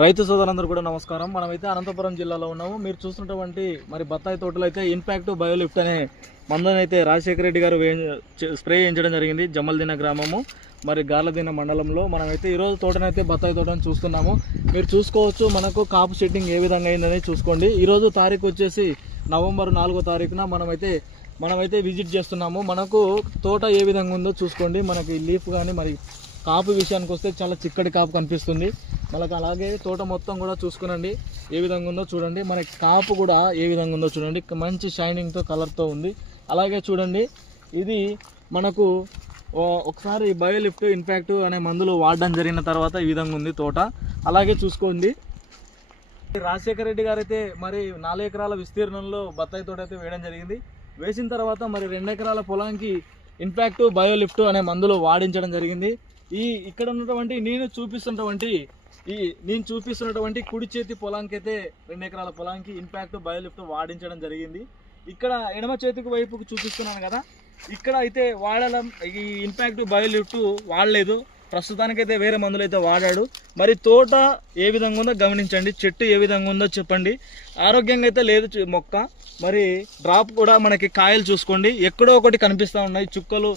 రైతు సోదరులందరూ కూడా నమస్కారం. మనమైతే అనంతపురం జిల్లాలో ఉన్నాము. మీరు చూస్తున్నటువంటి మరి బత్తాయి తోటలో అయితే ఇంపాక్ట్ బయోలిఫ్ట్ అనే మందునైతే రాజశేఖర రెడ్డి గారు స్ప్రే చేయించడం జరిగింది. జమ్మల్దిన గ్రామము మరి గార్లదిన మండలంలో మనమైతే ఈరోజు తోటనైతే బత్తాయి తోటను చూస్తున్నాము. మీరు చూసుకోవచ్చు మనకు కాపు సెట్టింగ్ ఏ విధంగా అయిందని చూసుకోండి. ఈరోజు తారీఖు వచ్చేసి నవంబర్ 4వ తారీఖున మనమైతే విజిట్ చేస్తున్నాము. మనకు తోట ఏ విధంగా ఉందో చూసుకోండి. మనకి లీఫ్ కానీ మరి కాపు విషయానికి వస్తే చాలా చిక్కటి కాపు కనిపిస్తుంది మనకు. అలాగే తోట మొత్తం కూడా చూసుకునండి ఏ విధంగా ఉందో చూడండి. మనకి కాపు కూడా ఏ విధంగా ఉందో చూడండి. మంచి షైనింగ్తో కలర్తో ఉంది. అలాగే చూడండి ఇది మనకు ఒకసారి బయోలిఫ్ట్ ఇంపాక్ట్ అనే మందులు వాడడం జరిగిన తర్వాత ఈ విధంగా ఉంది తోట. అలాగే చూసుకోండి రాజశేఖర రెడ్డి గారు అయితే మరి 4 ఎకరాల విస్తీర్ణంలో బత్తాయి తోట అయితే వేయడం జరిగింది. వేసిన తర్వాత మరి 2 ఎకరాల పొలానికి ఇంపాక్ట్ బయోలిఫ్ట్ అనే మందులు వాడించడం జరిగింది. ఇక్కడ ఉన్నటువంటి నేను చూపిస్తున్నటువంటి కుడి చేతి పొలానికి అయితే 2 ఎకరాల పొలానికి ఇంపాక్ట్ బయోలిఫ్ట్ వాడించడం జరిగింది. ఇక్కడ ఎడమ చేతికి వైపుకు చూపిస్తున్నాను కదా, ఇక్కడ అయితే ఈ ఇంపాక్ట్ బయోలిఫ్ట్ వాడలేదు. ప్రస్తుతానికైతే వేరే మందులు అయితే వాడాడు. మరి తోట ఏ విధంగా ఉందో గమనించండి. చెట్టు ఏ విధంగా ఉందో చెప్పండి. ఆరోగ్యంగా అయితే లేదు మొక్క. మరి డ్రాప్ కూడా మనకి కాయలు చూసుకోండి ఎక్కడో ఒకటి కనిపిస్తూ ఉన్నాయి. చుక్కలు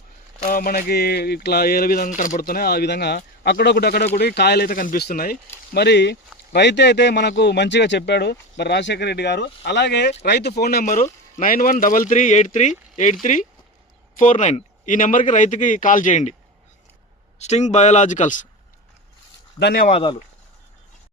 మనకి ఇట్లా ఏ విధంగా కనపడుతున్నాయి ఆ విధంగా అక్కడొకటి కాయలు అయితే కనిపిస్తున్నాయి. మరి రైతు అయితే మనకు మంచిగా చెప్పాడు మరి రాజశేఖర రెడ్డి గారు. అలాగే రైతు ఫోన్ నెంబరు 9133838349. ఈ నెంబర్కి రైతుకి కాల్ చేయండి. Sting biologicals. ధన్యవాదాలు.